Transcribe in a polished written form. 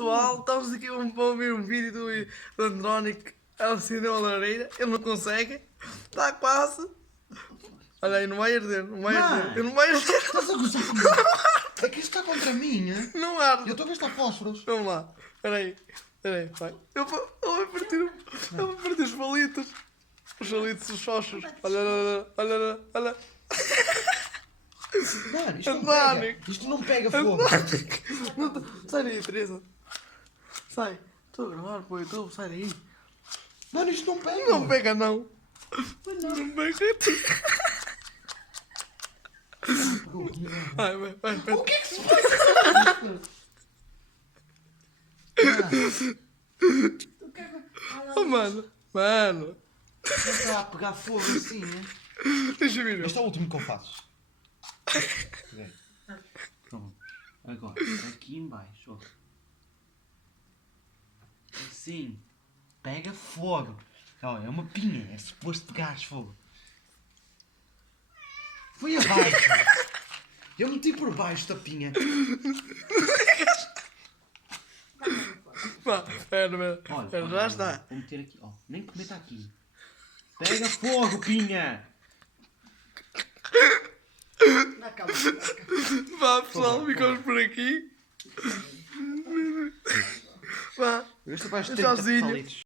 Pessoal, estamos aqui para ouvir um vídeo do Andrónico a acender uma lareira. Ele não consegue. Está quase. Olha aí, não vai arder, não vai arder. Ele não vai arder. Estás a gozar comigo? É que isto está contra mim, hein? Não arde. Eu estou a gastar fósforos. Vamos lá. Espera aí, vai. Ele vai partir, ele vai partir os palitos. Os palitos, os xoxos. Olha. Mano, isto não Andrónico. pega. Isto não pega fogo. Sai daí, Teresa. Sai. Estou a gravar para o YouTube, sai daí. Mano, isto não pega. Não pega não. Não pega. Vai. O que é que se passa? Oh, mano. Não está a pegar fogo assim, hein? Deixa eu ver. Este é o último que eu faço. Pronto. Agora, aqui em baixo, ó. Assim. Pega fogo. Olha, é uma pinha. É suposto pegar fogo. Foi abaixo. Eu meti por baixo da pinha. Vá, espera, Olha, já está. Vou meter aqui, ó. Nem que meta aqui. Pega fogo, pinha! Vá, pessoal, ficamos por aqui. Vá, Este abaixo Tchauzinho. palitos.